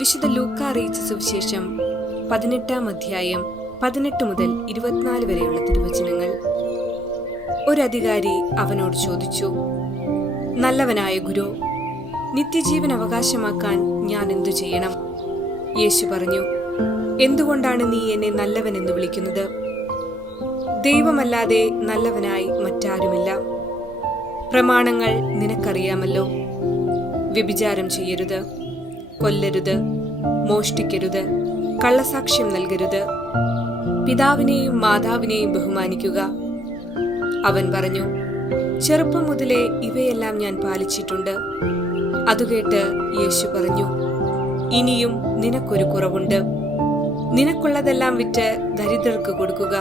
വിശുദ്ധ ലൂക്കാ അറിയിച്ച സുവിശേഷം 18-ാം അധ്യായം 18 മുതൽ 24 വരെയുള്ള തിരുവചനങ്ങൾ. ഒരധികാരി അവനോട് ചോദിച്ചു, നല്ലവനായ ഗുരു, നിത്യജീവൻ അവകാശമാക്കാൻ ഞാൻ എന്തു ചെയ്യണം? യേശു പറഞ്ഞു, എന്തുകൊണ്ടാണ് നീ എന്നെ നല്ലവനെന്ന് വിളിക്കുന്നത്? ദൈവമല്ലാതെ നല്ലവനായി മറ്റാരുമില്ല. പ്രമാണങ്ങൾ നിനക്കറിയാമല്ലോ. വ്യഭിചാരം ചെയ്യരുത്, കൊല്ലരുത്, മോഷ്ടിക്കരുത്, കള്ളസാക്ഷ്യം നൽകരുത്, പിതാവിനെയും മാതാവിനെയും ബഹുമാനിക്കുക. അവൻ പറഞ്ഞു, ചെറുപ്പം മുതലേ ഇവയെല്ലാം ഞാൻ പാലിച്ചിട്ടുണ്ട്. അതുകേട്ട് യേശു പറഞ്ഞു, ഇനിയും നിനക്കൊരു കുറവുണ്ട്. നിനക്കുള്ളതെല്ലാം വിറ്റ് ദരിദ്രർക്ക് കൊടുക്കുക.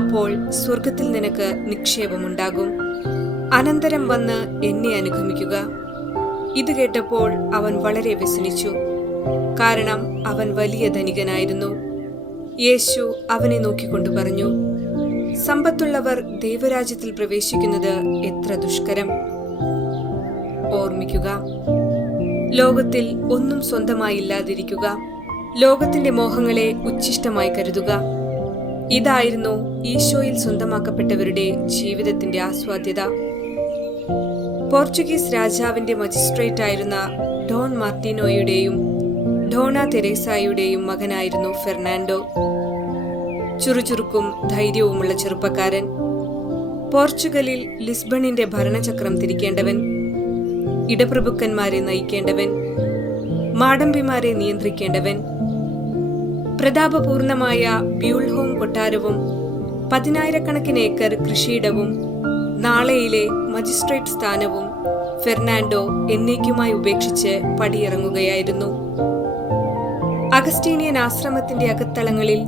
അപ്പോൾ സ്വർഗത്തിൽ നിനക്ക് നിക്ഷേപമുണ്ടാകും. അനന്തരം വന്ന് എന്നെ അനുഗമിക്കുക. ഇത് കേട്ടപ്പോൾ അവൻ വളരെ വ്യസനിച്ചു, കാരണം അവൻ വലിയ ധനികനായിരുന്നു. യേശു അവനെ നോക്കിക്കൊണ്ട് പറഞ്ഞു, സമ്പത്തുള്ളവർ ദൈവരാജ്യത്തിൽ പ്രവേശിക്കുന്നത് എത്ര ദുഷ്കരം. ഓർമ്മിക്കുക, ലോകത്തിൽ ഒന്നും സ്വന്തമായി ഇല്ലാതിരിക്കുക. ലോകത്തിന്റെ മോഹങ്ങളെ ഉച്ഛിഷ്ടമായി കരുതുക. ഇതായിരുന്നു ഈശോയിൽ സ്വന്തമാക്കപ്പെട്ടവരുടെ ജീവിതത്തിന്റെ ആസ്വാദ്യത. പോർച്ചുഗീസ് രാജാവിന്റെ മജിസ്ട്രേറ്റ് ആയിരുന്ന ഡോൺ മാർട്ടിനോയുടെയും ഡോണ തെരേസായുടെയും മകനായിരുന്നു ഫെർണാണ്ടോ. ചുറുചുറുക്കും ധൈര്യവുമുള്ള ചെറുപ്പക്കാരൻ. പോർച്ചുഗലിൽ ലിസ്ബണിന്റെ ഭരണചക്രം തിരിക്കേണ്ടവൻ, ഇടപ്രഭുക്കന്മാരെ നയിക്കേണ്ടവൻ, മാടമ്പിമാരെ നിയന്ത്രിക്കേണ്ടവൻ. പ്രതാപപൂർണമായ ബ്യൂൾഹോം കൊട്ടാരവും 10,000 ഏക്കർ കൃഷിയിടവും നാളെയിലെ മജിസ്ട്രേറ്റ് സ്ഥാനവും ഫെർണാണ്ടോ എന്നേക്കുമായി ഉപേക്ഷിച്ച് പടിയിറങ്ങുകയായിരുന്നു. അഗസ്റ്റീനിയൻ ആശ്രമത്തിന്റെ അകത്തളങ്ങളിൽ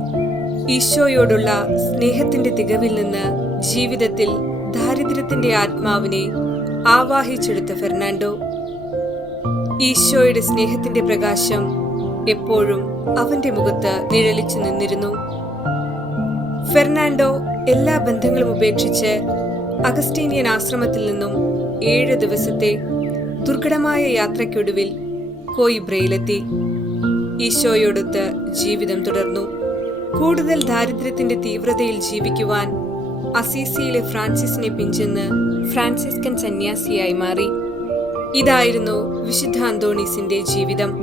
ഈശോയോടുള്ള സ്നേഹത്തിന്റെ തികവിൽ നിന്ന് ജീവിതത്തിൽ ദാരിദ്ര്യത്തിന്റെ ആത്മാവിനെ ആവാഹിച്ചെടുത്ത ഫെർണാണ്ടോ. ഈശോയുടെ സ്നേഹത്തിന്റെ പ്രകാശം എപ്പോഴും അവന്റെ മുഖത്ത് നിഴലിച്ചു നിന്നിരുന്നു. ഫെർണാണ്ടോ എല്ലാ ബന്ധങ്ങളും ഉപേക്ഷിച്ച് അഗസ്റ്റീനിയൻ ആശ്രമത്തിൽ നിന്നും 7 ദിവസത്തെ ദുർഘടമായ യാത്രയ്ക്കൊടുവിൽ കോയിബ്രയിലെത്തി. ഈശോയോടൊത്ത് ജീവിതം തുടർന്നു. കൂടുതൽ ദാരിദ്ര്യത്തിന്റെ തീവ്രതയിൽ ജീവിക്കുവാൻ അസീസിയിലെ ഫ്രാൻസിസിനെ പിഞ്ചെന്ന് ഫ്രാൻസിസ്കൻ സന്യാസിയായി മാറി. ഇതായിരുന്നു വിശുദ്ധ അന്തോണീസിന്റെ ജീവിതം.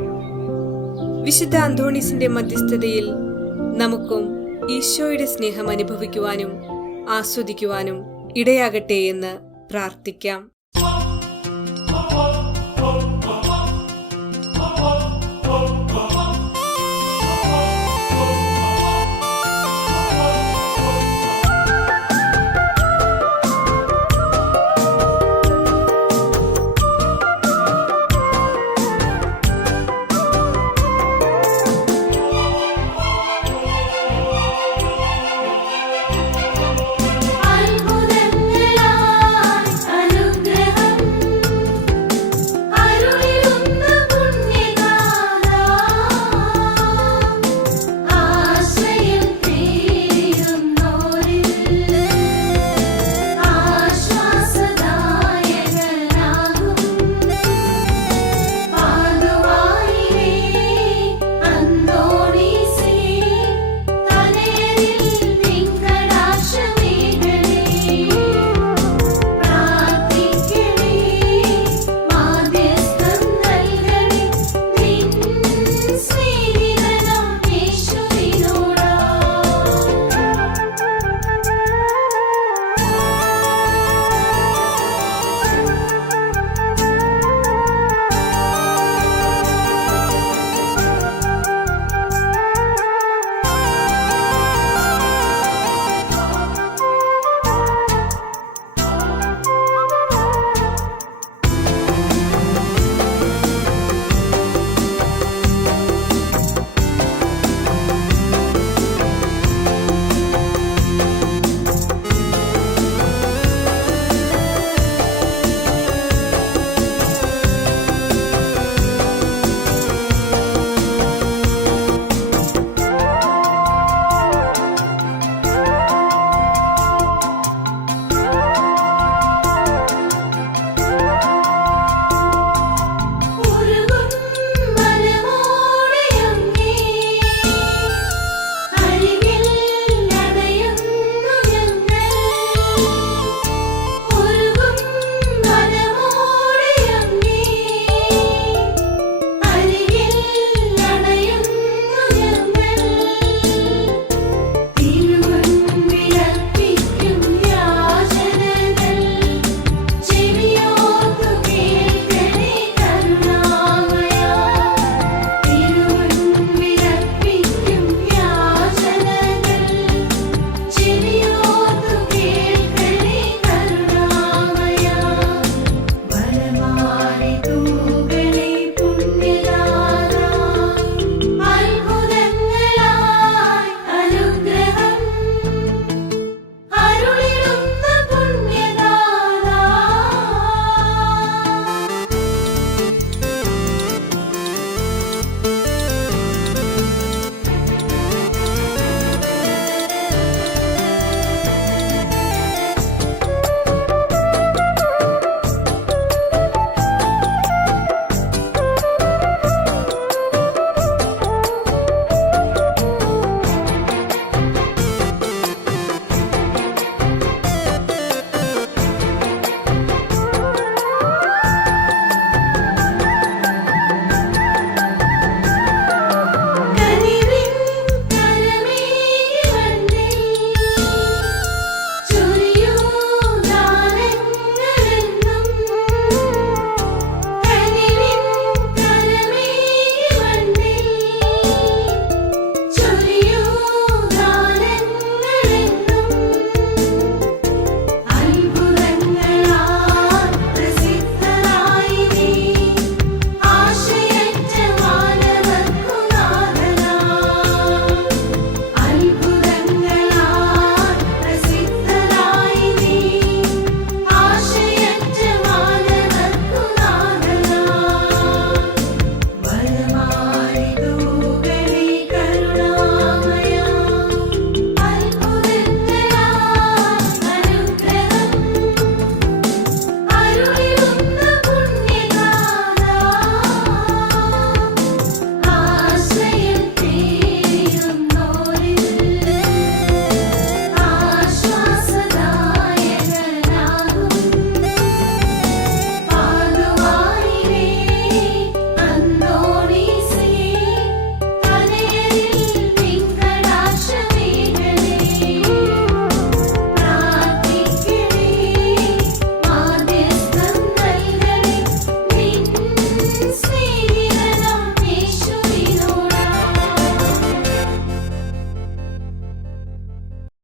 വിശുദ്ധ അന്തോണീസിന്റെ മധ്യസ്ഥതയിൽ നമുക്കും ഈശോയുടെ സ്നേഹം അനുഭവിക്കുവാനും ആസ്വദിക്കുവാനും ഇടയാകട്ടെ എന്ന് പ്രാർത്ഥിക്കാം.